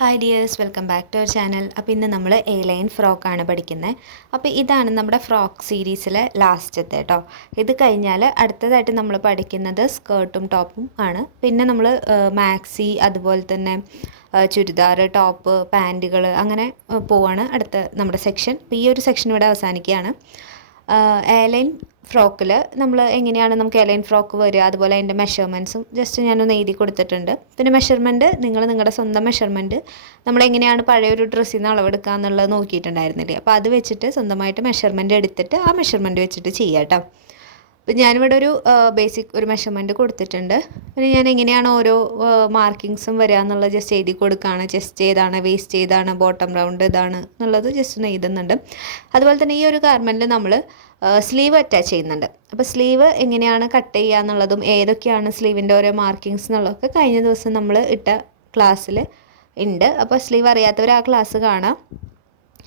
Hi dears, welcome back to our channel. അപ്പോൾ ഇന്ന് നമ്മൾ എ ലൈൻ ഫ്രോക്കാണ് പഠിക്കുന്നത്. അപ്പോൾ ഇതാണ് നമ്മുടെ ഫ്രോക്ക് സീരീസിലെ ലാസ്റ്റത്തെ കേട്ടോ. ഇത് കഴിഞ്ഞാൽ അടുത്തതായിട്ട് നമ്മൾ പഠിക്കുന്നത് സ്കേർട്ടും ടോപ്പും ആണ്. പിന്നെ നമ്മൾ മാക്സി, അതുപോലെ തന്നെ ചുരിദാർ, ടോപ്പ്, പാൻറ്റുകൾ അങ്ങനെ പോവാണ് അടുത്ത നമ്മുടെ സെക്ഷൻ. അപ്പോൾ ഈ ഒരു സെക്ഷൻ ഇവിടെ അവസാനിക്കുകയാണ്. എ ലൈൻ ഫ്രോക്കിൽ നമ്മൾ എങ്ങനെയാണ് നമുക്ക് എ ലൈൻ ഫ്രോക്ക് വരിക, അതുപോലെ അതിൻ്റെ മെഷർമെൻറ്റ്സും ജസ്റ്റ് ഞാനൊന്ന് എഴുതി കൊടുത്തിട്ടുണ്ട്. പിന്നെ മെഷർമെൻറ്റ് നിങ്ങളുടെ സ്വന്തം മെഷർമെൻറ്റ് നമ്മളെങ്ങനെയാണ് പഴയൊരു ഡ്രസ്സിൽ നിന്ന് അളവെടുക്കുക എന്നുള്ളത് നോക്കിയിട്ടുണ്ടായിരുന്നില്ലേ. അപ്പോൾ അത് വെച്ചിട്ട് സ്വന്തമായിട്ട് മെഷർമെൻറ്റ് എടുത്തിട്ട് ആ മെഷർമെൻറ്റ് വെച്ചിട്ട് ചെയ്യാം കേട്ടോ. അപ്പോൾ ഞാനിവിടെ ഒരു ബേസിക് ഒരു മെഷർമെൻറ്റ് കൊടുത്തിട്ടുണ്ട്. പിന്നെ ഞാൻ എങ്ങനെയാണ് ഓരോ മാർക്കിങ്സും വരിക എന്നുള്ളത് ജസ്റ്റ് എഴുതി കൊടുക്കുകയാണ്. ചെസ്റ്റ് ഏതാണ്, വേസ്റ്റ് ഏതാണ്, ബോട്ടം റൗണ്ട് ഇതാണ് എന്നുള്ളത് ജസ്റ്റ് ഒന്ന് എഴുതുന്നുണ്ട്. അതുപോലെ തന്നെ ഈ ഒരു ഗാർമെൻറ്റിൽ നമ്മൾ സ്ലീവ് അറ്റാച്ച് ചെയ്യുന്നുണ്ട്. അപ്പോൾ സ്ലീവ് എങ്ങനെയാണ് കട്ട് ചെയ്യുക എന്നുള്ളതും ഏതൊക്കെയാണ് സ്ലീവിൻ്റെ ഓരോ മാർക്കിങ്സ് എന്നുള്ളതൊക്കെ കഴിഞ്ഞ ദിവസം നമ്മൾ ഇട്ട ക്ലാസ്സിൽ ഉണ്ട്. അപ്പോൾ സ്ലീവ് അറിയാത്തവർ ആ ക്ലാസ് കാണാം.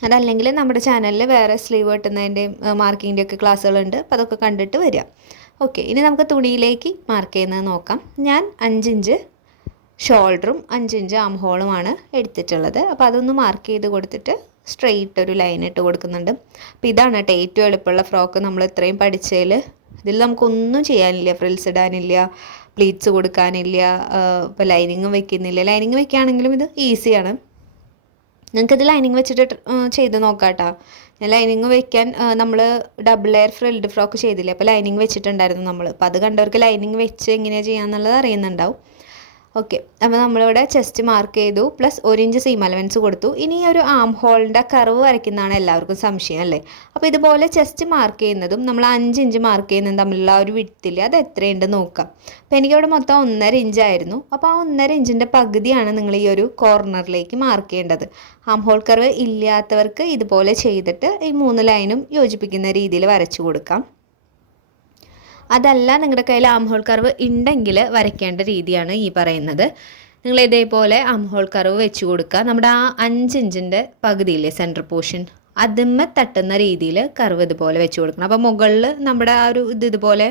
അതല്ലെങ്കിൽ നമ്മുടെ ചാനലിൽ വേറെ സ്ലീവ് വെട്ടുന്നതിൻ്റെയും മാർക്കിങ്ങിൻ്റെ ഒക്കെ ക്ലാസ്സുകളുണ്ട്. അപ്പോൾ അതൊക്കെ കണ്ടിട്ട് വരിക. ഓക്കെ, ഇനി നമുക്ക് തുണിയിലേക്ക് മാർക്ക് ചെയ്യുന്നത് നോക്കാം. ഞാൻ 5 ഇഞ്ച് ഷോൾഡറും 5 ഇഞ്ച് ആം ഹോളുമാണ് എടുത്തിട്ടുള്ളത്. അപ്പോൾ അതൊന്ന് മാർക്ക് ചെയ്ത് കൊടുത്തിട്ട് സ്ട്രെയിറ്റ് ഒരു ലൈൻ ഇട്ട് കൊടുക്കുന്നുണ്ട്. അപ്പോൾ ഇതാണ് കേട്ടോ ഏറ്റവും എളുപ്പമുള്ള ഫ്രോക്ക്. നമ്മൾ ഇത്രയും പഠിച്ചതിൽ ഇതിൽ നമുക്കൊന്നും ചെയ്യാനില്ല. ഫ്രിൽസ് ഇടാനില്ല, പ്ലീറ്റ്സ് കൊടുക്കാനില്ല, ഇപ്പോൾ ലൈനിങ് വെക്കുന്നില്ല. ലൈനിങ് വെക്കുകയാണെങ്കിലും ഇത് ഈസിയാണ്. നിങ്ങൾക്കിത് ലൈനിങ് വെച്ചിട്ട് ചെയ്ത് നോക്കാം കേട്ടോ. ഞാൻ ലൈനിങ് വെക്കാൻ നമ്മൾ ഡബിൾ ലെയർ ഫ്രിൽഡ് ഫ്രോക്ക് ചെയ്തില്ലേ, അപ്പോൾ ലൈനിങ് വെച്ചിട്ടുണ്ടായിരുന്നു നമ്മൾ. അപ്പോൾ അത് കണ്ടവർക്ക് ലൈനിങ് വെച്ച് എങ്ങനെയാണ് ചെയ്യാന്നുള്ളത് അറിയുന്നുണ്ടാവും. ഓക്കെ, അപ്പോൾ നമ്മളിവിടെ ചെസ്റ്റ് മാർക്ക് ചെയ്തു, പ്ലസ് 1 ഇഞ്ച് സീം അലവൻസ് കൊടുത്തു. ഇനി ഒരു ആം ഹോളിൻ്റെ കർവ് വരയ്ക്കുന്നതാണ് എല്ലാവർക്കും സംശയം അല്ലേ. അപ്പോൾ ഇതുപോലെ ചെസ്റ്റ് മാർക്ക് ചെയ്യുന്നതും നമ്മൾ 5 ഇഞ്ച് മാർക്ക് ചെയ്യുന്നതും തമ്മിലുള്ള ഒരു വിഡ്ത്തിൽ അത് എത്രയുണ്ട് നോക്കാം. അപ്പോൾ എനിക്കിവിടെ മൊത്തം 1.5 ഇഞ്ചായിരുന്നു. അപ്പോൾ ആ 1.5 ഇഞ്ചിൻ്റെ പകുതിയാണ് നിങ്ങൾ ഈ ഒരു കോർണറിലേക്ക് മാർക്ക് ചെയ്യേണ്ടത്. ആം ഹോൾ കർവ് ഇല്ലാത്തവർക്ക് ഇതുപോലെ ചെയ്തിട്ട് ഈ 3 ലൈനും യോജിപ്പിക്കുന്ന രീതിയിൽ വരച്ചു കൊടുക്കാം. അതല്ല നിങ്ങളുടെ കയ്യിൽ ആം ഹോൾ കർവ് ഉണ്ടെങ്കിൽ വരയ്ക്കേണ്ട രീതിയാണ് ഈ പറയുന്നത്. നിങ്ങൾ ഇതേപോലെ ആം ഹോൾ കർവ് വെച്ച് കൊടുക്കുക. നമ്മുടെ ആ 5 ഇഞ്ചിൻ്റെ പകുതിയില്ലേ സെൻറ്റർ പോർഷൻ, അതിന്മേൽ തട്ടുന്ന രീതിയിൽ കർവ് ഇതുപോലെ വെച്ച് കൊടുക്കണം. അപ്പോൾ മുകളിൽ നമ്മുടെ ആ ഒരു ഇതുപോലെ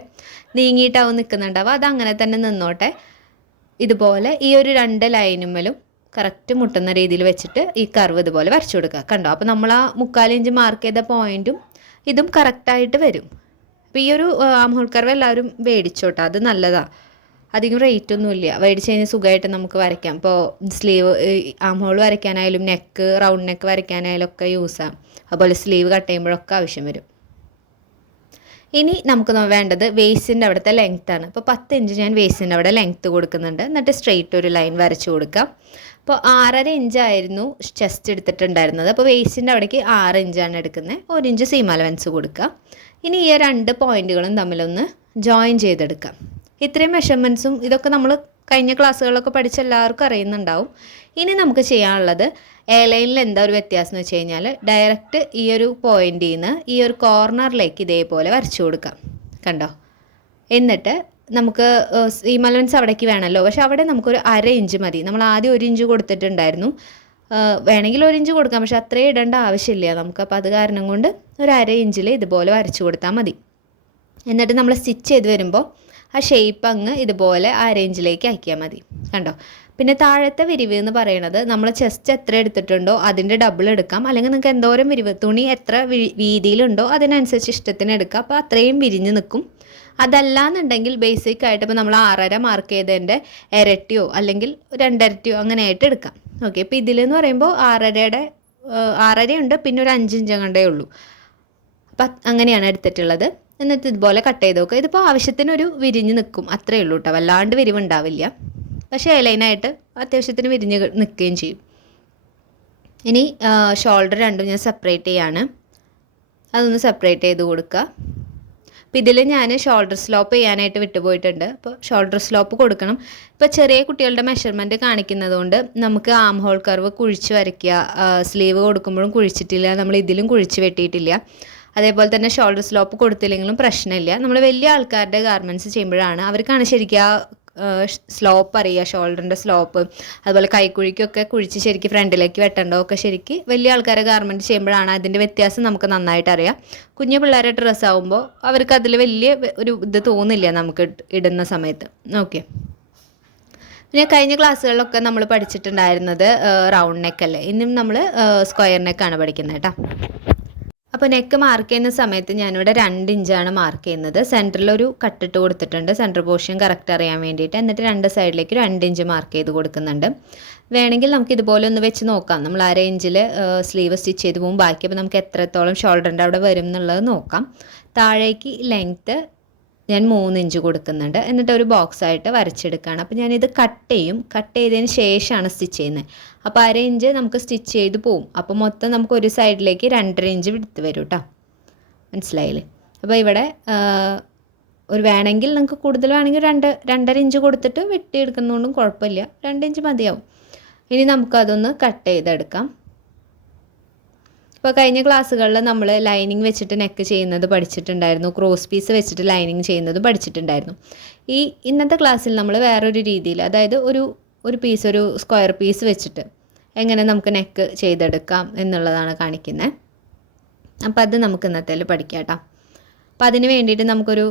നീങ്ങിയിട്ടാവും നിൽക്കുന്നുണ്ടാവുക. അതങ്ങനെ തന്നെ നിന്നോട്ടെ. ഇതുപോലെ ഈ ഒരു 2 ലൈനുമ്മലും കറക്റ്റ് മുട്ടുന്ന രീതിയിൽ വെച്ചിട്ട് ഈ കർവ് ഇതുപോലെ വരച്ചു കൊടുക്കുക. കണ്ടോ, അപ്പോൾ നമ്മൾ ആ 3/4 ഇഞ്ച് മാർക്ക് ചെയ്ത പോയിൻറ്റും ഇതും കറക്റ്റായിട്ട് വരും. അപ്പോൾ ഈ ഒരു ആം ഹോൾ കർവ് എല്ലാവരും മേടിച്ചോട്ടെ, അത് നല്ലതാണ്. അധികം റേറ്റ് ഒന്നുമില്ല. മേടിച്ച് കഴിഞ്ഞാൽ സുഖമായിട്ട് നമുക്ക് വരയ്ക്കാം. ഇപ്പോൾ സ്ലീവ് ആം ഹോൾ വരയ്ക്കാനായാലും നെക്ക്, റൗണ്ട് നെക്ക് വരയ്ക്കാനായാലും ഒക്കെ യൂസ് ആകും. അതുപോലെ സ്ലീവ് കട്ട് ചെയ്യുമ്പോഴൊക്കെ ആവശ്യം വരും. ഇനി നമുക്ക് വേണ്ടത് വേസ്റ്റിൻ്റെ അവിടുത്തെ ലെങ്ത്താണ്. അപ്പോൾ 10 ഇഞ്ച് ഞാൻ വേസ്റ്റിൻ്റെ അവിടെ ലെങ്ത്ത് കൊടുക്കുന്നുണ്ട്. എന്നിട്ട് സ്ട്രെയിറ്റ് ഒരു ലൈൻ വരച്ച് കൊടുക്കാം. അപ്പോൾ 6.5 ഇഞ്ചായിരുന്നു ചെസ്റ്റ് എടുത്തിട്ടുണ്ടായിരുന്നത്. അപ്പോൾ വേസ്റ്റിൻ്റെ അവിടേക്ക് 6 ഇഞ്ചാണ് എടുക്കുന്നത്. 1 ഇഞ്ച് സീം അലവൻസ് കൊടുക്കുക. ഇനി ഈ 2 പോയിൻറ്റുകളും തമ്മിലൊന്ന് ജോയിൻ ചെയ്തെടുക്കാം. ഇത്രയും മെഷർമെൻറ്റ്സും ഇതൊക്കെ നമ്മൾ കഴിഞ്ഞ ക്ലാസ്സുകളിലൊക്കെ പഠിച്ച എല്ലാവർക്കും അറിയുന്നുണ്ടാവും. ഇനി നമുക്ക് ചെയ്യാനുള്ളത് എ ലൈനിൽ എന്താ ഒരു വ്യത്യാസം എന്ന് വെച്ച് കഴിഞ്ഞാൽ ഡയറക്റ്റ് ഈ ഒരു പോയിൻറ്റിൽ നിന്ന് ഈ ഒരു കോർണറിലേക്ക് ഇതേപോലെ വരച്ചു കൊടുക്കാം. കണ്ടോ, എന്നിട്ട് നമുക്ക് ഈ അലവൻസ് അവിടേക്ക് വേണമല്ലോ, പക്ഷെ അവിടെ നമുക്കൊരു 1/2 ഇഞ്ച് മതി. നമ്മൾ ആദ്യം 1 ഇഞ്ച് കൊടുത്തിട്ടുണ്ടായിരുന്നു. വേണമെങ്കിൽ 1 ഇഞ്ച് കൊടുക്കാം, പക്ഷെ അത്രയും ഇടേണ്ട ആവശ്യമില്ല നമുക്ക്. അപ്പോൾ അത് കാരണം കൊണ്ട് ഒരു 1/2 ഇഞ്ചിൽ ഇതുപോലെ വരച്ചു കൊടുത്താൽ മതി. എന്നിട്ട് നമ്മൾ സ്റ്റിച്ച് ചെയ്ത് വരുമ്പോൾ ആ ഷേപ്പ് അങ്ങ് ഇതുപോലെ 1/2 ഇഞ്ചിലേക്ക് ആക്കിയാൽ മതി. കണ്ടോ, പിന്നെ താഴത്തെ വിരിവ് എന്ന് പറയുന്നത് നമ്മൾ ചെസ്റ്റ് എത്ര എടുത്തിട്ടുണ്ടോ അതിൻ്റെ ഡബിൾ എടുക്കാം. അല്ലെങ്കിൽ നിങ്ങൾക്ക് എന്തോരം വിരിവ് തുണി എത്ര വീതിയിലുണ്ടോ അതിനനുസരിച്ച് ഇഷ്ടത്തിന് എടുക്കാം. അപ്പോൾ അത്രയും വിരിഞ്ഞ് നിൽക്കും. അതല്ലാന്നുണ്ടെങ്കിൽ ബേസിക് ആയിട്ട് ഇപ്പോൾ നമ്മൾ 6.5 മാർക്ക് ചെയ്തതിൻ്റെ ഇരട്ടിയോ അല്ലെങ്കിൽ 2 ഇരട്ടിയോ അങ്ങനെയായിട്ട് എടുക്കാം. ഓക്കെ, ഇപ്പോൾ ഇതിലെന്ന് പറയുമ്പോൾ 6.5 ഉണ്ട്, പിന്നെ ഒരു 5 ഇഞ്ച് കണ്ടേ ഉള്ളൂ. അപ്പം അങ്ങനെയാണ് എടുത്തിട്ടുള്ളത്. എന്നിട്ട് ഇതുപോലെ കട്ട് ചെയ്ത് നോക്കുക. ഇതിപ്പോൾ ആവശ്യത്തിനൊരു വിരിഞ്ഞ് നിൽക്കും, അത്രയേ ഉള്ളൂ കേട്ടോ. വല്ലാണ്ട് വിരിവുണ്ടാവില്ല, പക്ഷേ എലൈനായിട്ട് അത്യാവശ്യത്തിന് വിരിഞ്ഞ് നിൽക്കുകയും ചെയ്യും. ഇനി ഷോൾഡർ രണ്ടും ഞാൻ സെപ്പറേറ്റ് ചെയ്യാണ്. അതൊന്ന് സെപ്പറേറ്റ് ചെയ്ത് കൊടുക്കുക. അപ്പോൾ ഇതിൽ ഞാൻ ഷോൾഡർ സ്ലോപ്പ് ചെയ്യാനായിട്ട് വിട്ടുപോയിട്ടുണ്ട്. അപ്പോൾ ഷോൾഡർ സ്ലോപ്പ് കൊടുക്കണം. ഇപ്പോൾ ചെറിയ കുട്ടികളുടെ മെഷർമെൻറ്റ് കാണിക്കുന്നത് കൊണ്ട് നമുക്ക് ആം ഹോൾ കർവ് കുഴിച്ച് വരയ്ക്കുക. സ്ലീവ് കൊടുക്കുമ്പോഴും കുഴിച്ചിട്ടില്ല, നമ്മൾ ഇതിലും കുഴിച്ച് വെട്ടിയിട്ടില്ല. അതേപോലെ തന്നെ ഷോൾഡർ സ്ലോപ്പ് കൊടുത്തില്ലെങ്കിലും പ്രശ്നമില്ല. നമ്മൾ വലിയ ആൾക്കാരുടെ ഗാർമെൻറ്റ്സ് ചെയ്യുമ്പോഴാണ് അവർക്കാണ് ശരിക്കും ആ സ്ലോപ്പ് അറിയുക, ഷോൾഡറിൻ്റെ സ്ലോപ്പ്. അതുപോലെ കൈക്കുഴിക്കൊക്കെ കുഴിച്ച് ശരിക്കും ഫ്രണ്ടിലേക്ക് വെട്ടേണ്ടതൊക്കെ ശരിക്കും വലിയ ആൾക്കാരെ ഗാർമെൻറ്റ് ചെയ്യുമ്പോഴാണ് അതിൻ്റെ വ്യത്യാസം നമുക്ക് നന്നായിട്ട് അറിയാം. കുഞ്ഞു പിള്ളേരുടെ ഡ്രസ്സ് ആകുമ്പോൾ അവർക്ക് അതിൽ വലിയ ഒരു ഇത് തോന്നില്ല നമുക്ക് ഇടുന്ന സമയത്ത്. ഓക്കെ, പിന്നെ കഴിഞ്ഞ ക്ലാസ്സുകളിലൊക്കെ നമ്മൾ പഠിച്ചിട്ടുണ്ടായിരുന്നത് റൗണ്ട് നെക്ക് അല്ലേ, ഇന്നും നമ്മൾ സ്ക്വയർ നെക്കാണ് പഠിക്കുന്നത് കേട്ടോ. അപ്പോൾ നെക്ക് മാർക്ക് ചെയ്യുന്ന സമയത്ത് ഞാനിവിടെ 2 ഇഞ്ചാണ് മാർക്ക് ചെയ്യുന്നത്. സെൻറ്ററിലൊരു കട്ടിട്ട് കൊടുത്തിട്ടുണ്ട്, സെൻറ്റർ പോർഷൻ കറക്റ്റ് അറിയാൻ വേണ്ടിയിട്ട്. എന്നിട്ട് 2 സൈഡിലേക്ക് 2 ഇഞ്ച് മാർക്ക് ചെയ്ത് കൊടുക്കുന്നുണ്ട്. വേണമെങ്കിൽ നമുക്ക് ഇതുപോലെ ഒന്ന് വെച്ച് നോക്കാം. നമ്മൾ 1/2 ഇഞ്ചിൽ സ്ലീവ് സ്റ്റിച്ച് ചെയ്ത് പോകും. ബാക്കി അപ്പോൾ നമുക്ക് എത്രത്തോളം ഷോൾഡറിൻ്റെ അവിടെ വരും എന്നുള്ളത് നോക്കാം. താഴേക്ക് ലെങ്ത്ത് ഞാൻ 3 ഇഞ്ച് കൊടുക്കുന്നുണ്ട്. എന്നിട്ട് ഒരു ബോക്സ് ആയിട്ട് വരച്ചെടുക്കുകയാണ്. അപ്പോൾ ഞാനിത് കട്ട് ചെയ്തതിന് ശേഷമാണ് സ്റ്റിച്ച് ചെയ്യുന്നത്. അപ്പോൾ 1/2 ഇഞ്ച് നമുക്ക് സ്റ്റിച്ച് ചെയ്ത് പോവും. അപ്പോൾ മൊത്തം നമുക്ക് ഒരു സൈഡിലേക്ക് 2.5 ഇഞ്ച് വിടുത്ത് വരും കേട്ടോ. മനസ്സിലായില്ലേ? അപ്പോൾ ഇവിടെ ഒരു വേണമെങ്കിൽ നിങ്ങൾക്ക് കൂടുതൽ വേണമെങ്കിൽ 2.5 ഇഞ്ച് കൊടുത്തിട്ട് വെട്ടിയെടുക്കുന്നതുകൊണ്ടും കുഴപ്പമില്ല. 2 ഇഞ്ച് മതിയാവും. ഇനി നമുക്കതൊന്ന് കട്ട് ചെയ്തെടുക്കാം. ഇപ്പോൾ കഴിഞ്ഞ ക്ലാസ്സുകളിൽ നമ്മൾ ലൈനിങ് വെച്ചിട്ട് നെക്ക് ചെയ്യുന്നത് പഠിച്ചിട്ടുണ്ടായിരുന്നു, ക്രോസ് പീസ് വെച്ചിട്ട് ലൈനിങ് ചെയ്യുന്നത് പഠിച്ചിട്ടുണ്ടായിരുന്നു. ഇന്നത്തെ ക്ലാസ്സിൽ നമ്മൾ വേറൊരു രീതിയിൽ, അതായത് ഒരു പീസ്, ഒരു സ്ക്വയർ പീസ് വെച്ചിട്ട് എങ്ങനെ നമുക്ക് നെക്ക് ചെയ്തെടുക്കാം എന്നുള്ളതാണ് കാണിക്കുന്നത്. അപ്പോൾ അത് നമുക്ക് ഇന്നത്തേൽ പഠിക്കാം കേട്ടോ. അപ്പോൾ അതിന് വേണ്ടിയിട്ട് നമുക്കൊരു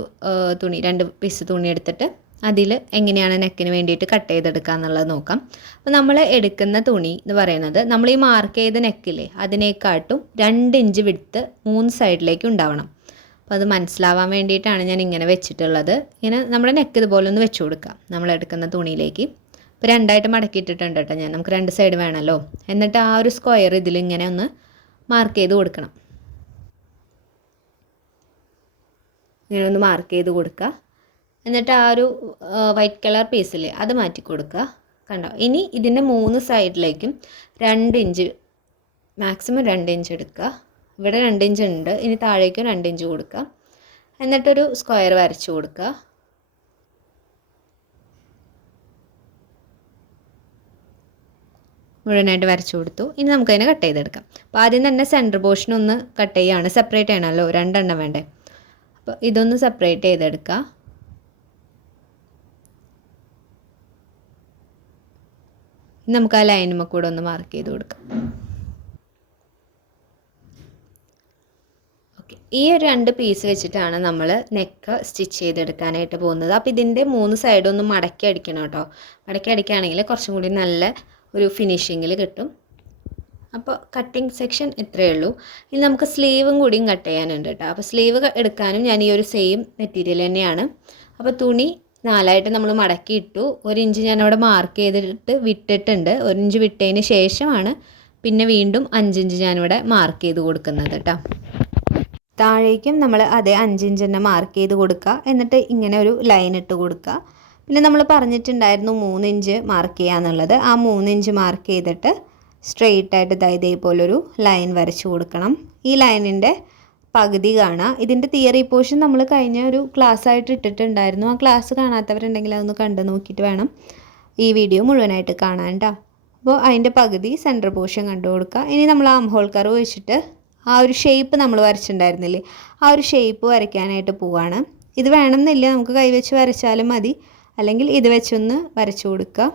2 പീസ് തുണി എടുത്തിട്ട് അതിൽ എങ്ങനെയാണ് നെക്കിന് വേണ്ടിയിട്ട് കട്ട് ചെയ്തെടുക്കുക എന്നുള്ളത് നോക്കാം. അപ്പോൾ നമ്മൾ എടുക്കുന്ന തുണി എന്ന് പറയുന്നത് നമ്മൾ ഈ മാർക്ക് ചെയ്ത നെക്കില്ലേ അതിനേക്കാട്ടും 2 ഇഞ്ച് വിഡ്ത്ത് 3 സൈഡിലേക്ക് ഉണ്ടാവണം. അപ്പോൾ അത് മനസ്സിലാവാൻ വേണ്ടിയിട്ടാണ് ഞാൻ ഇങ്ങനെ വെച്ചിട്ടുള്ളത്. ഇങ്ങനെ നമ്മുടെ നെക്ക് ഇതുപോലെ ഒന്ന് വെച്ച് കൊടുക്കാം നമ്മൾ എടുക്കുന്ന തുണിയിലേക്ക്. ഇപ്പോൾ 2ആയിട്ട് മടക്കിയിട്ടിട്ടുണ്ട് കേട്ടോ ഞാൻ, നമുക്ക് 2 സൈഡ് വേണമല്ലോ. എന്നിട്ട് ആ ഒരു സ്ക്വയർ ഇതിലിങ്ങനെ ഒന്ന് മാർക്ക് ചെയ്ത് കൊടുക്കണം. ഇങ്ങനെ ഒന്ന് മാർക്ക് ചെയ്ത് കൊടുക്കുക. എന്നിട്ട് ആ ഒരു വൈറ്റ് കളർ പീസിൽ അത് മാറ്റി കൊടുക്കുക. കണ്ടോ? ഇനി ഇതിൻ്റെ 3 സൈഡിലേക്കും 2 ഇഞ്ച്, മാക്സിമം 2 ഇഞ്ച് എടുക്കുക. ഇവിടെ 2 ഇഞ്ച് ഉണ്ട്, ഇനി താഴേക്കും 2 ഇഞ്ച് കൊടുക്കുക. എന്നിട്ടൊരു സ്ക്വയർ വരച്ചു കൊടുക്കുക. മുഴുവനായിട്ട് വരച്ചു കൊടുത്തു. ഇനി നമുക്കതിനെ കട്ട് ചെയ്തെടുക്കാം. അപ്പോൾ ആദ്യം തന്നെ സെൻറ്റർ പോർഷൻ ഒന്ന് കട്ട് ചെയ്യുകയാണ്. സെപ്പറേറ്റ് ചെയ്യണമല്ലോ, 2 എണ്ണം വേണ്ടേ. അപ്പോൾ ഇതൊന്ന് സെപ്പറേറ്റ് ചെയ്തെടുക്കുക. നമുക്ക് ആ ലൈനുമ്മ കൂടെ ഒന്ന് മാർക്ക് ചെയ്ത് കൊടുക്കാം. ഓക്കെ, ഈ ഒരു 2 പീസ് വെച്ചിട്ടാണ് നമ്മൾ നെക്ക് സ്റ്റിച്ച് ചെയ്തെടുക്കാനായിട്ട് പോകുന്നത്. അപ്പോൾ ഇതിൻ്റെ 3 സൈഡും ഒന്ന് മടക്കി അടിക്കണം കേട്ടോ. മടക്കി അടിക്കുകയാണെങ്കിൽ കുറച്ചും കൂടി നല്ല ഒരു ഫിനിഷിങ്ങിൽ കിട്ടും. അപ്പോൾ കട്ടിങ് സെക്ഷൻ ഇത്രയേ ഉള്ളൂ. ഇനി നമുക്ക് സ്ലീവും കൂടിയും കട്ട് ചെയ്യാനുണ്ട് കേട്ടോ. അപ്പോൾ സ്ലീവ് എടുക്കാനും ഞാൻ ഈ ഒരു സെയിം മെറ്റീരിയൽ തന്നെയാണ്. അപ്പോൾ തുണി 4ആയിട്ട് നമ്മൾ മടക്കി ഇട്ടു. 1 ഇഞ്ച് ഞാനവിടെ മാർക്ക് ചെയ്തിട്ട് വിട്ടിട്ടുണ്ട്. 1 ഇഞ്ച് വിട്ടതിന് ശേഷമാണ് പിന്നെ വീണ്ടും 5 ഇഞ്ച് ഞാനിവിടെ മാർക്ക് ചെയ്ത് കൊടുക്കുന്നത് കേട്ടോ. താഴേക്കും നമ്മൾ അതേ 5 ഇഞ്ച് തന്നെ മാർക്ക് ചെയ്ത് കൊടുക്കുക. എന്നിട്ട് ഇങ്ങനെ ഒരു ലൈൻ ഇട്ട് കൊടുക്കുക. പിന്നെ നമ്മൾ പറഞ്ഞിട്ടുണ്ടായിരുന്നു 3 ഇഞ്ച് മാർക്ക് ചെയ്യാന്നുള്ളത്. ആ 3 ഇഞ്ച് മാർക്ക് ചെയ്തിട്ട് സ്ട്രെയിറ്റ് ആയിട്ട് ഇതേപോലൊരു ലൈൻ വരച്ചു കൊടുക്കണം. ഈ ലൈനിൻ്റെ പകുതി കാണുക. ഇതിൻ്റെ തിയറി പോർഷൻ നമ്മൾ കഴിഞ്ഞ ഒരു ക്ലാസ് ആയിട്ട് ഇട്ടിട്ടുണ്ടായിരുന്നു. ആ ക്ലാസ് കാണാത്തവരുണ്ടെങ്കിൽ അതൊന്ന് കണ്ടു നോക്കിയിട്ട് വേണം ഈ വീഡിയോ മുഴുവനായിട്ട് കാണാൻ കേട്ടോ. അപ്പോൾ അതിൻ്റെ പകുതി സെൻറ്റർ പോർഷൻ കണ്ടു കൊടുക്കുക. ഇനി നമ്മൾ ആം ഹോൾ കർവ് വെച്ചിട്ട് ആ ഒരു ഷേപ്പ് നമ്മൾ വരച്ചിട്ടുണ്ടായിരുന്നില്ലേ, ആ ഒരു ഷേപ്പ് വരയ്ക്കാനായിട്ട് പോവാണ്. ഇത് വേണമെന്നില്ല, നമുക്ക് കൈവച്ച് വരച്ചാലും മതി, അല്ലെങ്കിൽ ഇത് വെച്ചൊന്ന് വരച്ചു കൊടുക്കുക.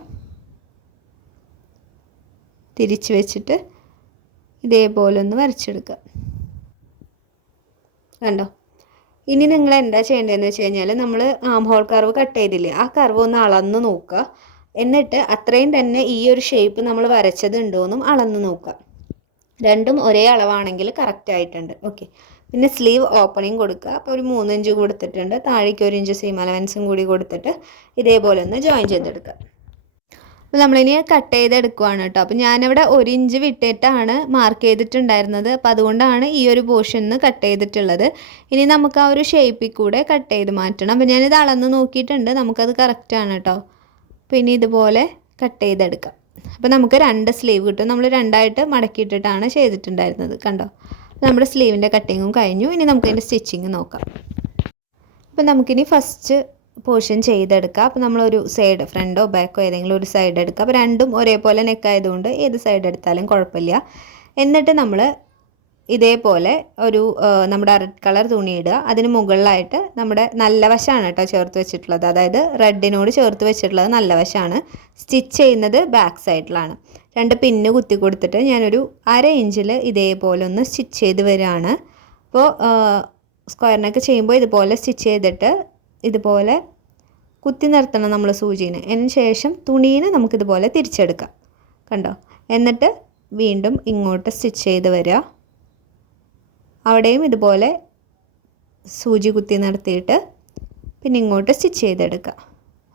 തിരിച്ച് വെച്ചിട്ട് ഇതേപോലെ ഒന്ന് വരച്ചെടുക്കുക. കണ്ടോ? ഇനി നിങ്ങൾ എന്താ ചെയ്യേണ്ടതെന്ന് വെച്ച് കഴിഞ്ഞാൽ നമ്മൾ ആം ഹോൾ കർവ് കട്ട് ചെയ്തില്ലേ, ആ കർവ് ഒന്ന് അളന്ന് നോക്കുക. എന്നിട്ട് അത്രയും തന്നെ ഈ ഒരു ഷേപ്പ് നമ്മൾ വരച്ചതുണ്ടോയെന്നും അളന്ന് നോക്കുക. രണ്ടും ഒരേ അളവാണെങ്കിൽ കറക്റ്റ് ആയിട്ടുണ്ട്. ഓക്കെ, പിന്നെ സ്ലീവ് ഓപ്പണിങ് കൊടുക്കുക. അപ്പോൾ ഒരു 3 ഇഞ്ച് കൊടുത്തിട്ടുണ്ട്. താഴേക്ക് 1 ഇഞ്ച് സീം അലവൻസും കൂടി കൊടുത്തിട്ട് ഇതേപോലെ ഒന്ന് ജോയിൻ ചെയ്തെടുക്കുക. അപ്പോൾ നമ്മളിനി കട്ട് ചെയ്തെടുക്കുവാണ് കേട്ടോ. അപ്പോൾ ഞാനിവിടെ 1 ഇഞ്ച് വിട്ടിട്ടാണ് മാർക്ക് ചെയ്തിട്ടുണ്ടായിരുന്നത്. അപ്പോൾ അതുകൊണ്ടാണ് ഈ ഒരു പോർഷനിൽ കട്ട് ചെയ്തിട്ടുള്ളത്. ഇനി നമുക്ക് ആ ഒരു ഷേപ്പിൽ കൂടെ കട്ട് ചെയ്ത് മാറ്റണം. അപ്പോൾ ഞാനിത് അളന്ന് നോക്കിയിട്ടുണ്ട്, നമുക്കത് കറക്റ്റാണ് കേട്ടോ. പിന്നെ ഇതുപോലെ കട്ട് ചെയ്തെടുക്കാം. അപ്പോൾ നമുക്ക് 2 സ്ലീവ് കിട്ടും. നമ്മൾ 2ആയിട്ട് മടക്കിയിട്ടിട്ടാണ് ചെയ്തിട്ടുണ്ടായിരുന്നത്. കണ്ടോ? നമ്മുടെ സ്ലീവിൻ്റെ കട്ടിങ്ങും കഴിഞ്ഞു. ഇനി നമുക്കതിൻ്റെ സ്റ്റിച്ചിങ് നോക്കാം. അപ്പോൾ നമുക്കിനി ഫസ്റ്റ് പോർഷൻ ചെയ്തെടുക്കുക. അപ്പോൾ നമ്മളൊരു സൈഡ്, ഫ്രണ്ടോ ബാക്കോ ഏതെങ്കിലും ഒരു സൈഡ് എടുക്കുക. അപ്പോൾ രണ്ടും ഒരേപോലെ നെക്കായതുകൊണ്ട് ഏത് സൈഡ് എടുത്താലും കുഴപ്പമില്ല. എന്നിട്ട് നമ്മൾ ഇതേപോലെ ഒരു നമ്മുടെ റെഡ് കളർ തുണി ഇടുക. അതിന് മുകളിലായിട്ട് നമ്മുടെ നല്ല വശമാണ് കേട്ടോ ചേർത്ത് വെച്ചിട്ടുള്ളത്. അതായത് റെഡിനോട് ചേർത്ത് വെച്ചിട്ടുള്ളത് നല്ല വശമാണ്. സ്റ്റിച്ച് ചെയ്യുന്നത് ബാക്ക് സൈഡിലാണ്. 2 പിന്ന് കുത്തി കൊടുത്തിട്ട് ഞാനൊരു 1/2 ഇഞ്ചിൽ ഇതേപോലെ ഒന്ന് സ്റ്റിച്ച് ചെയ്ത് വരികയാണ്. അപ്പോൾ സ്ക്വയറിനൊക്കെ ചെയ്യുമ്പോൾ ഇതുപോലെ സ്റ്റിച്ച് ചെയ്തിട്ട് ഇതുപോലെ കുത്തി നിർത്തണം നമ്മൾ സൂചീനെ. അതിന് ശേഷം തുണീനെ നമുക്കിതുപോലെ തിരിച്ചെടുക്കാം. കണ്ടോ? എന്നിട്ട് വീണ്ടും ഇങ്ങോട്ട് സ്റ്റിച്ച് ചെയ്ത് വരിക. അവിടെയും ഇതുപോലെ സൂചി കുത്തി നിർത്തിയിട്ട് പിന്നെ ഇങ്ങോട്ട് സ്റ്റിച്ച് ചെയ്തെടുക്കുക.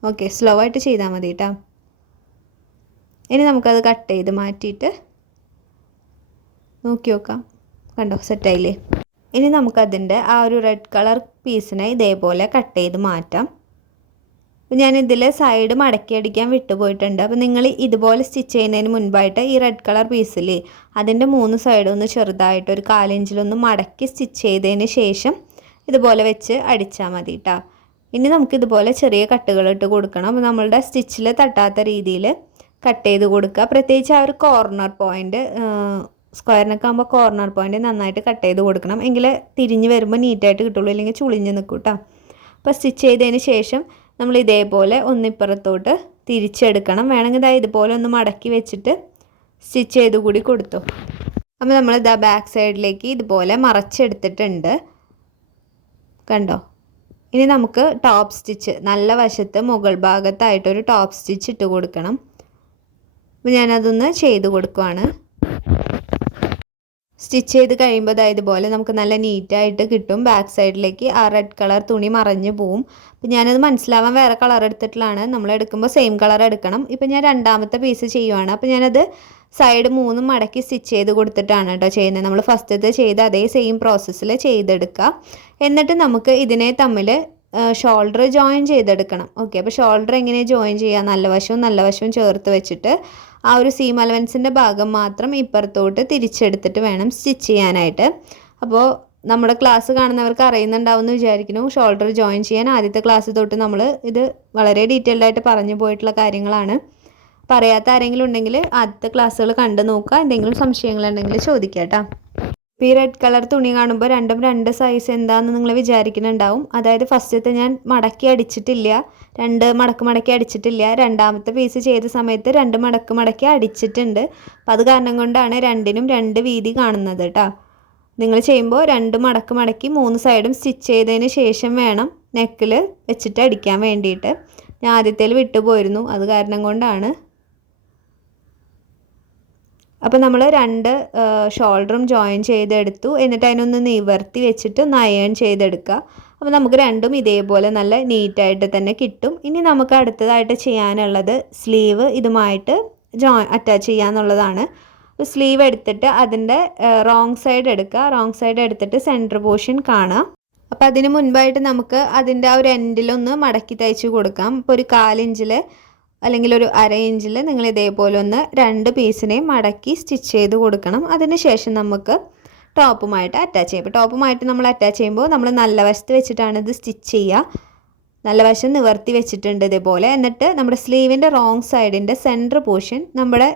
ഓക്കെ, സ്ലോ ആയിട്ട് ചെയ്താൽ മതി കേട്ടോ. ഇനി നമുക്കത് കട്ട് ചെയ്ത് മാറ്റിയിട്ട് നോക്കി നോക്കാം. കണ്ടോ? സെറ്റായില്ലേ? ഇനി നമുക്കതിൻ്റെ ആ ഒരു റെഡ് കളർ പീസിനെ ഇതേപോലെ കട്ട് ചെയ്ത് മാറ്റാം. അപ്പോൾ ഞാനിതിൽ സൈഡ് മടക്കി അടിക്കാൻ വിട്ടുപോയിട്ടുണ്ട്. അപ്പോൾ നിങ്ങൾ ഇതുപോലെ സ്റ്റിച്ച് ചെയ്യുന്നതിന് മുൻപായിട്ട് ഈ റെഡ് കളർ പീസിൽ അതിൻ്റെ 3 സൈഡും ഒന്ന് ചെറുതായിട്ട് ഒരു 1/4 ഇഞ്ചിലൊന്ന് മടക്കി സ്റ്റിച്ച് ചെയ്തതിന് ശേഷം ഇതുപോലെ വെച്ച് അടിച്ചാൽ മതി കേട്ടോ. ഇനി നമുക്കിതുപോലെ ചെറിയ കട്ടുകൾ ഇട്ട് കൊടുക്കണം. അപ്പോൾ നമ്മളുടെ സ്റ്റിച്ചിൽ തട്ടാത്ത രീതിയിൽ കട്ട് ചെയ്ത് കൊടുക്കുക. പ്രത്യേകിച്ച് ആ ഒരു കോർണർ പോയിൻ്റ്, സ്ക്വയറിനൊക്കെ ആകുമ്പോൾ കോർണർ പോയിൻ്റ് നന്നായിട്ട് കട്ട് ചെയ്ത് കൊടുക്കണം. എങ്കിൽ തിരിഞ്ഞ് വരുമ്പോൾ നീറ്റായിട്ട് കിട്ടുള്ളൂ, അല്ലെങ്കിൽ ചുളിഞ്ഞ് നിൽക്കും കേട്ടോ. അപ്പോൾ സ്റ്റിച്ച് ചെയ്തതിന് ശേഷം നമ്മൾ ഇതേപോലെ ഒന്നിപ്പുറത്തോട്ട് തിരിച്ചെടുക്കണം. വേണമെങ്കിൽ ഇതുപോലെ ഒന്ന് മടക്കി വെച്ചിട്ട് സ്റ്റിച്ച് ചെയ്ത് കൂടി കൊടുത്തു. അപ്പോൾ നമ്മൾ ബാക്ക് സൈഡിലേക്ക് ഇതുപോലെ മറച്ചെടുത്തിട്ടുണ്ട്. കണ്ടോ? ഇനി നമുക്ക് ടോപ്പ് സ്റ്റിച്ച് നല്ല വശത്ത് മുകൾ ഭാഗത്തായിട്ടൊരു ടോപ്പ് സ്റ്റിച്ച് ഇട്ട് കൊടുക്കണം. അപ്പോൾ ഞാനതൊന്ന് ചെയ്ത് കൊടുക്കുവാണ്. സ്റ്റിച്ച് ചെയ്ത് കഴിയുമ്പോൾ ഇതുപോലെ നമുക്ക് നല്ല നീറ്റായിട്ട് കിട്ടും. ബാക്ക് സൈഡിലേക്ക് ആ റെഡ് കളർ തുണി മറഞ്ഞു പോവും. അപ്പോൾ ഞാനത് മനസ്സിലാവാൻ വേറെ കളർ എടുത്തിട്ടുള്ളതാണ്. നമ്മൾ എടുക്കുമ്പോൾ സെയിം കളർ എടുക്കണം. ഇപ്പോൾ ഞാൻ രണ്ടാമത്തെ പീസ് ചെയ്യുവാണ്. അപ്പോൾ ഞാനത് സൈഡ് 3 മടക്കി സ്റ്റിച്ച് ചെയ്ത് കൊടുത്തിട്ടാണ് കേട്ടോ ചെയ്യുന്നത്. നമ്മൾ ഫസ്റ്റത്തെ ചെയ്ത അതേ സെയിം പ്രോസസ്സിൽ ചെയ്തെടുക്കുക. എന്നിട്ട് നമുക്ക് ഇതിനെ തമ്മിൽ ഷോൾഡർ ജോയിൻ ചെയ്തെടുക്കണം. ഓക്കെ, അപ്പോൾ ഷോൾഡർ എങ്ങനെ ജോയിൻ ചെയ്യുക? നല്ല വശവും ചേർത്ത് വെച്ചിട്ട് ആ ഒരു സീം അലവൻസിൻ്റെ ഭാഗം മാത്രം ഇപ്പുറത്തോട്ട് തിരിച്ചെടുത്തിട്ട് വേണം സ്റ്റിച്ച് ചെയ്യാനായിട്ട്. അപ്പോൾ നമ്മുടെ ക്ലാസ് കാണുന്നവർക്ക് അറിയുന്നുണ്ടാവും എന്ന് വിചാരിക്കുന്നു. ഷോൾഡർ ജോയിൻ ചെയ്യാൻ ആദ്യത്തെ ക്ലാസ് തൊട്ട് നമ്മൾ ഇത് വളരെ ഡീറ്റെയിൽഡ് ആയിട്ട് പറഞ്ഞു പോയിട്ടുള്ള കാര്യങ്ങളാണ്. പറയാത്ത ആരെങ്കിലും ഉണ്ടെങ്കിൽ ആദ്യത്തെ ക്ലാസ്സുകൾ കണ്ടു നോക്കുക. എന്തെങ്കിലും സംശയങ്ങളുണ്ടെങ്കിൽ ചോദിക്കുക കേട്ടോ. ഇപ്പോൾ ഈ റെഡ് കളർ തുണി കാണുമ്പോൾ രണ്ടും 2 സൈസ് എന്താണെന്ന് നിങ്ങൾ വിചാരിക്കുന്നുണ്ടാവും. അതായത് ഫസ്റ്റത്തെ ഞാൻ മടക്കി അടിച്ചിട്ടില്ല, 2 മടക്കി അടിച്ചിട്ടില്ല. രണ്ടാമത്തെ പീസ് ചെയ്ത സമയത്ത് 2 മടക്കി അടിച്ചിട്ടുണ്ട്. അപ്പോൾ അത് കാരണം കൊണ്ടാണ് രണ്ടിനും 2 വീതി കാണുന്നത് കേട്ടോ. നിങ്ങൾ ചെയ്യുമ്പോൾ 2 മടക്കി 3 സൈഡും സ്റ്റിച്ച് ചെയ്തതിന് ശേഷം വേണം നെക്കിൽ വെച്ചിട്ട് അടിക്കാൻ വേണ്ടിയിട്ട്. ഞാൻ ആദ്യത്തേൽ വിട്ടുപോയിരുന്നു, അത് കാരണം കൊണ്ടാണ്. അപ്പോൾ നമ്മൾ 2 ഷോൾഡറും ജോയിൻ ചെയ്തെടുത്തു. എന്നിട്ട് അതിനൊന്ന് നിവർത്തി വെച്ചിട്ട് ഒന്ന് അയൺ ചെയ്തെടുക്കുക. അപ്പോൾ നമുക്ക് രണ്ടും ഇതേപോലെ നല്ല നീറ്റായിട്ട് തന്നെ കിട്ടും. ഇനി നമുക്ക് അടുത്തതായിട്ട് ചെയ്യാനുള്ളത് സ്ലീവ് ഇതുമായിട്ട് അറ്റാച്ച് ചെയ്യാന്നുള്ളതാണ്. അപ്പോൾ സ്ലീവ് എടുത്തിട്ട് അതിൻ്റെ റോങ് സൈഡ് എടുക്കുക. റോങ് സൈഡ് എടുത്തിട്ട് സെൻറ്റർ പോർഷൻ കാണുക. അപ്പോൾ അതിന് മുൻപായിട്ട് നമുക്ക് അതിൻ്റെ ആ ഒരു എൻഡിലൊന്ന് മടക്കി തയ്ച്ച് കൊടുക്കാം. ഇപ്പോൾ ഒരു 1/4 ഇഞ്ചിൽ അല്ലെങ്കിൽ ഒരു 1/2 ഇഞ്ചിൽ നിങ്ങൾ ഇതേപോലെ ഒന്ന് 2 പീസിനെയും മടക്കി സ്റ്റിച്ച് ചെയ്ത് കൊടുക്കണം. അതിന് ശേഷം നമുക്ക് ടോപ്പുമായിട്ട് അറ്റാച്ച് ചെയ്യാം. ഇപ്പോൾ ടോപ്പുമായിട്ട് നമ്മൾ അറ്റാച്ച് ചെയ്യുമ്പോൾ നമ്മൾ നല്ല വശത്ത് വെച്ചിട്ടാണ് ഇത് സ്റ്റിച്ച് ചെയ്യുക. നല്ല വശം നിവർത്തി വെച്ചിട്ടുണ്ട് ഇതേപോലെ. എന്നിട്ട് നമ്മുടെ സ്ലീവിൻ്റെ റോങ് സൈഡിൻ്റെ സെൻറ്റർ പോർഷൻ നമ്മുടെ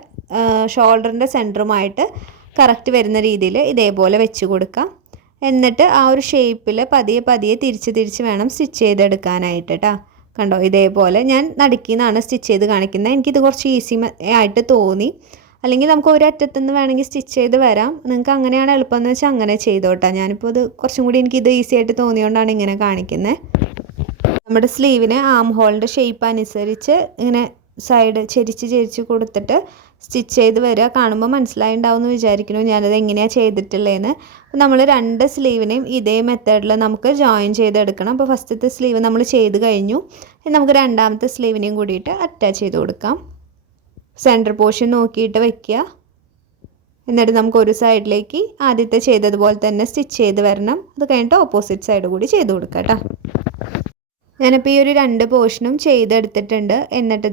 ഷോൾഡറിൻ്റെ സെൻറ്ററുമായിട്ട് കറക്റ്റ് വരുന്ന രീതിയിൽ ഇതേപോലെ വെച്ച് കൊടുക്കാം. എന്നിട്ട് ആ ഒരു ഷേപ്പിൽ പതിയെ തിരിച്ച് വേണം സ്റ്റിച്ച് ചെയ്തെടുക്കാനായിട്ട് കേട്ടോ. കണ്ടോ? ഇതേപോലെ ഞാൻ നടുക്കിന്നാണ് സ്റ്റിച്ച് ചെയ്ത് കാണിക്കുന്നത്. എനിക്കിത് കുറച്ച് ഈസി ആയിട്ട് തോന്നി. അല്ലെങ്കിൽ നമുക്ക് ഒരറ്റത്തുനിന്ന് വേണമെങ്കിൽ സ്റ്റിച്ച് ചെയ്ത് വരാം. നിങ്ങൾക്ക് അങ്ങനെയാണ് എളുപ്പമെന്ന് വെച്ചാൽ അങ്ങനെ ചെയ്തോട്ടെ. ഞാനിപ്പോൾ ഇത് കുറച്ചും കൂടി എനിക്കിത് ഈസി ആയിട്ട് തോന്നിയോണ്ടാണ് ഇങ്ങനെ കാണിക്കുന്നത്. നമ്മുടെ സ്ലീവിന് ആം ഹോളിൻ്റെ ഷേപ്പ് അനുസരിച്ച് ഇങ്ങനെ സൈഡ് ചെരിച്ച് കൊടുത്തിട്ട് സ്റ്റിച്ച് ചെയ്ത് വരിക. കാണുമ്പോൾ മനസ്സിലായിണ്ടാവും എന്ന് വിചാരിക്കുന്നു ഞാനത് എങ്ങനെയാണ് ചെയ്തിട്ടുള്ളതെന്ന്. അപ്പോൾ നമ്മൾ 2 സ്ലീവിനെയും ഇതേ മെത്തേഡിൽ നമുക്ക് ജോയിൻ ചെയ്തെടുക്കണം. അപ്പോൾ ഫസ്റ്റത്തെ സ്ലീവ് നമ്മൾ ചെയ്ത് കഴിഞ്ഞു. നമുക്ക് രണ്ടാമത്തെ സ്ലീവിനെയും കൂടിയിട്ട് അറ്റാച്ച് ചെയ്ത് കൊടുക്കാം. സെൻറ്റർ പോർഷൻ നോക്കിയിട്ട് വയ്ക്കുക. എന്നിട്ട് നമുക്ക് ഒരു സൈഡിലേക്ക് ആദ്യത്തെ ചെയ്തതുപോലെ തന്നെ സ്റ്റിച്ച് ചെയ്ത് വരണം. അത് കഴിഞ്ഞിട്ട് ഓപ്പോസിറ്റ് സൈഡ് കൂടി ചെയ്ത് കൊടുക്കാം കേട്ടോ. ഞാനിപ്പോൾ ഈ ഒരു 2 പോർഷനും ചെയ്തെടുത്തിട്ടുണ്ട്. എന്നിട്ട്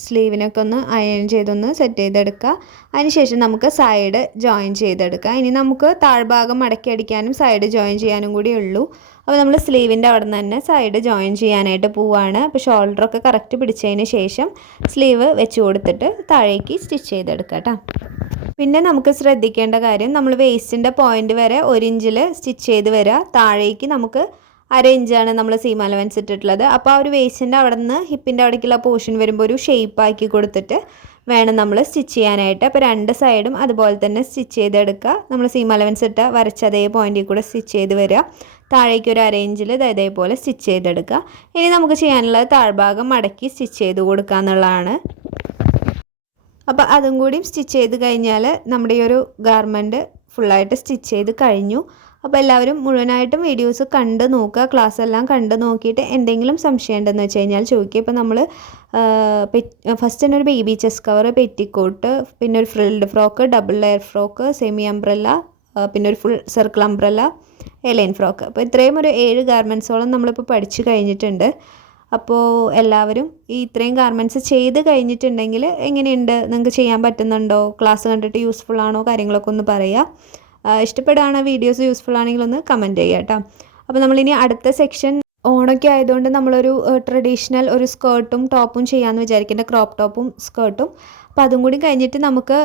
സ്ലീവിനൊക്കെ ഒന്ന് അയൺ ചെയ്തൊന്ന് സെറ്റ് ചെയ്തെടുക്കുക. അതിനുശേഷം നമുക്ക് സൈഡ് ജോയിൻ ചെയ്തെടുക്കുക. ഇനി നമുക്ക് താഴ്ഭാഗം മടക്കി അടിക്കാനും സൈഡ് ജോയിൻ ചെയ്യാനും കൂടി ഉള്ളൂ. അപ്പോൾ നമ്മൾ സ്ലീവിൻ്റെ അവിടെ നിന്ന് തന്നെ സൈഡ് ജോയിൻ ചെയ്യാനായിട്ട് പോവുകയാണ്. അപ്പോൾ ഷോൾഡറൊക്കെ കറക്റ്റ് പിടിച്ചതിന് ശേഷം സ്ലീവ് വെച്ച് കൊടുത്തിട്ട് താഴേക്ക് സ്റ്റിച്ച് ചെയ്തെടുക്കുക കേട്ടോ. പിന്നെ നമുക്ക് ശ്രദ്ധിക്കേണ്ട കാര്യം, നമ്മൾ വേസ്റ്റിൻ്റെ പോയിൻ്റ് വരെ 1 ഇഞ്ചിൽ സ്റ്റിച്ച് ചെയ്ത് വരിക. താഴേക്ക് നമുക്ക് 1/2 ഇഞ്ചാണ് നമ്മൾ സീം അലവൻസ് ഇട്ടിട്ടുള്ളത്. അപ്പോൾ ആ ഒരു വേസ്റ്റിൻ്റെ അവിടെ നിന്ന് ഹിപ്പിൻ്റെ അവിടേക്കുള്ള പോർഷൻ വരുമ്പോൾ ഒരു ഷേപ്പ് ആക്കി കൊടുത്തിട്ട് വേണം നമ്മൾ സ്റ്റിച്ച് ചെയ്യാനായിട്ട്. അപ്പോൾ 2 സൈഡും അതുപോലെ തന്നെ സ്റ്റിച്ച് ചെയ്തെടുക്കുക. നമ്മൾ സീം അലവൻസ് ഇട്ട വരച്ച അതേ പോയിന്റിൽ കൂടെ സ്റ്റിച്ച് ചെയ്ത് വരിക. താഴേക്ക് ഒരു അരയിഞ്ചിൽ ഇതേപോലെ സ്റ്റിച്ച് ചെയ്തെടുക്കുക. ഇനി നമുക്ക് ചെയ്യാനുള്ളത് താഴ്ഭാഗം മടക്കി സ്റ്റിച്ച് ചെയ്ത് കൊടുക്കുക എന്നുള്ളതാണ്. അപ്പോൾ അതും കൂടി സ്റ്റിച്ച് ചെയ്ത് കഴിഞ്ഞാൽ നമ്മുടെ ഈ ഒരു ഗാർമെൻറ്റ് ഫുള്ളായിട്ട് സ്റ്റിച്ച് ചെയ്ത് കഴിഞ്ഞു. അപ്പോൾ എല്ലാവരും മുഴുവനായിട്ടും വീഡിയോസ് കണ്ട് നോക്കുക, ക്ലാസ് എല്ലാം കണ്ട് നോക്കിയിട്ട് എന്തെങ്കിലും സംശയം ഉണ്ടെന്ന് വെച്ച് കഴിഞ്ഞാൽ ചോദിക്കുക. ഇപ്പോൾ നമ്മൾ ഫസ്റ്റ് തന്നെ ഒരു ബേബി ചെസ്റ്റ് കവർ, പെറ്റിക്കോട്ട്, പിന്നെ ഒരു frilled frock, double layer frock, semi umbrella, പിന്നെ ഒരു full circle umbrella, A-line frock. അപ്പോൾ ഇത്രയും ഒരു 7 ഗാർമെൻറ്റ്സോളം നമ്മളിപ്പോൾ പഠിച്ചു കഴിഞ്ഞിട്ടുണ്ട്. അപ്പോൾ എല്ലാവരും ഈ ഇത്രയും ഗാർമെൻറ്റ്സ് ചെയ്ത് കഴിഞ്ഞിട്ടുണ്ടെങ്കിൽ എങ്ങനെയുണ്ട്, നിങ്ങൾക്ക് ചെയ്യാൻ പറ്റുന്നുണ്ടോ, ക്ലാസ് കണ്ടിട്ട് യൂസ്ഫുൾ ആണോ, കാര്യങ്ങളൊക്കെ ഒന്ന് പറയുക. ഇഷ്ടപ്പെടുകയാണ് വീഡിയോസ് യൂസ്ഫുൾ ആണെങ്കിൽ ഒന്ന് കമൻറ്റ് ചെയ്യുക കേട്ടോ. അപ്പോൾ നമ്മളിനി അടുത്ത സെക്ഷൻ ഓണൊക്കെ ആയതുകൊണ്ട് നമ്മളൊരു ട്രഡീഷണൽ ഒരു സ്കേർട്ടും ടോപ്പും ചെയ്യാമെന്ന് വിചാരിക്കേണ്ട, ക്രോപ്പ് ടോപ്പും സ്കേർട്ടും. അപ്പോൾ അതും കൂടി കഴിഞ്ഞിട്ട് നമുക്ക്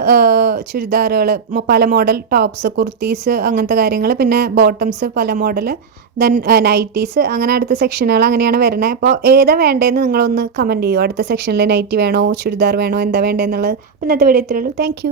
ചുരിദാറുകൾ, പല മോഡൽ ടോപ്സ്, കുർത്തീസ്, അങ്ങനത്തെ കാര്യങ്ങൾ, പിന്നെ ബോട്ടംസ് പല മോഡൽ, ദെൻ നൈറ്റീസ്, അങ്ങനെ അടുത്ത സെക്ഷനുകൾ അങ്ങനെയാണ് വരുന്നത്. അപ്പോൾ ഏതാ വേണ്ടതെന്ന് നിങ്ങളൊന്ന് കമൻറ്റ് ചെയ്യുമോ. അടുത്ത സെക്ഷനിൽ നൈറ്റി വേണോ, ചുരിദാർ വേണോ, എന്താ വേണ്ടതെന്നുള്ളത്. പിന്നെ ഇന്നത്തെ വീഡിയോ ഇത്രയേ ഉള്ളൂ. താങ്ക്